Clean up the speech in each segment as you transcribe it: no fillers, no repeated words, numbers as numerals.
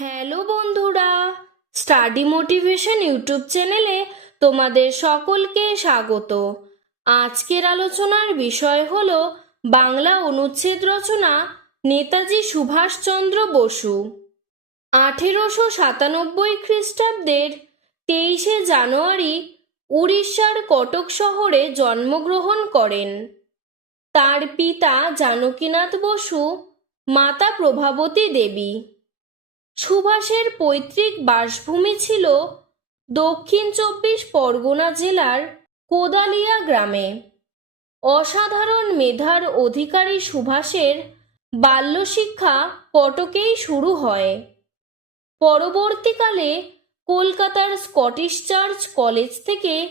Hello বন্ধুরা, study motivation YouTube চ্যানেলে তোমাদের সকলকে স্বাগত। আজকের আলোচনার বিষয় হলো বাংলা অনুচ্ছেদ রচনা নেতাজি সুভাষচন্দ্র বসু। 1897 খ্রিস্টাব্দের 23শে জানুয়ারি উড়িষ্যার কটক শহরে জন্মগ্রহণ করেন। তার পিতা জানকীনাথ বসু, মাতা প্রভাবতী দেবী। সুভাষের পৈতৃক বাসভূমি ছিল দক্ষিণ 24 পরগনা জেলার কোদালিয়া গ্রামে। অসাধারণ মেধার অধিকারী সুভাষের বাল্যশিক্ষা কটকেই শুরু হয়। পরবর্তীকালে কলকাতার স্কটিশ চার্চ কলেজ থেকে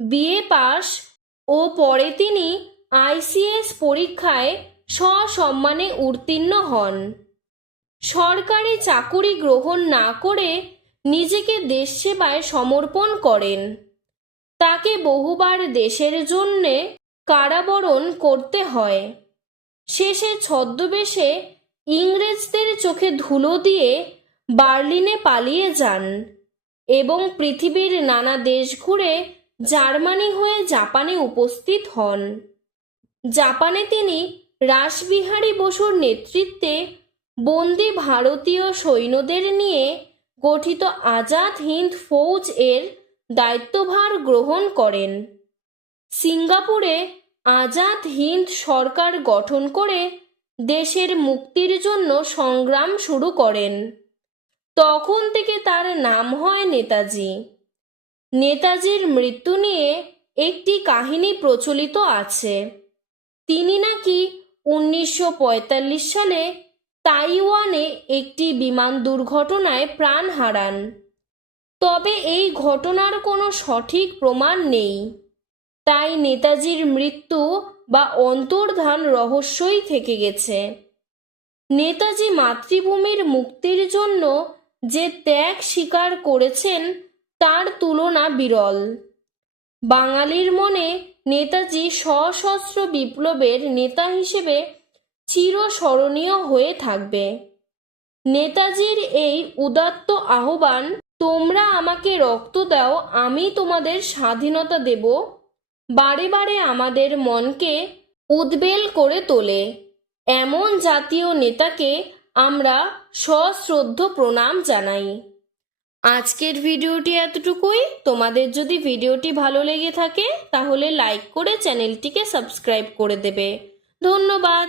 বিএ পাস ও পরে তিনি আইসিএস পরীক্ষায় সসম্মানে উত্তীর্ণ হন। সরকারি চাকুরি গ্রহণ না করে নিজেকে দেশ সেবায় সমর্পণ করেন। তাকে বহুবার দেশের জন্যে কারাবরণ করতে হয়। শেষে ছদ্মবেশে ইংরেজদের চোখে ধুলো দিয়ে বার্লিনে পালিয়ে যান এবং পৃথিবীর নানা দেশ ঘুরে জার্মানি হয়ে জাপানে উপস্থিত হন। জাপানে তিনি রাসবিহারী বসুর নেতৃত্বে বন্দী ভারতীয় সৈন্যদের নিয়ে গঠিত আজাদ হিন্দ ফৌজ এর দায়িত্বভার গ্রহণ করেন। সিঙ্গাপুরে আজাদ হিন্দ সরকার গঠন করে দেশের মুক্তির জন্য সংগ্রাম শুরু করেন। তখন থেকে তার নাম হয় নেতাজি। নেতাজির মৃত্যু নিয়ে একটি কাহিনী প্রচলিত আছে। তিনি নাকি 1945 সালে তাইওয়ানে একটি বিমান দুর্ঘটনায় প্রাণ হারান। তবে এই ঘটনার কোনো সঠিক প্রমাণ নেই, তাই নেতাজির মৃত্যু বা অন্তর্ধান রহস্যই থেকে গেছে। নেতাজি মাতৃভূমির মুক্তির জন্য যে ত্যাগ স্বীকার করেছেন তার তুলনা বিরল। বাঙালির মনে নেতাজি সশস্ত্র বিপ্লবের নেতা হিসেবে চিরস্মরণীয় হয়ে থাকবে। নেতাজির এই উদাত্ত আহ্বান, তোমরা আমাকে রক্ত দাও, আমি তোমাদের স্বাধীনতা দেব, বারে বারে আমাদের মনকে উদ্বেল করে তোলে। এমন জাতীয় নেতাকে আমরা সশ্রদ্ধ প্রণাম জানাই। আজকের ভিডিওটি এতটুকুই। তোমাদের যদি ভিডিওটি ভালো লেগে থাকে তাহলে লাইক করে চ্যানেলটিকে সাবস্ক্রাইব করে দেবে। ধন্যবাদ।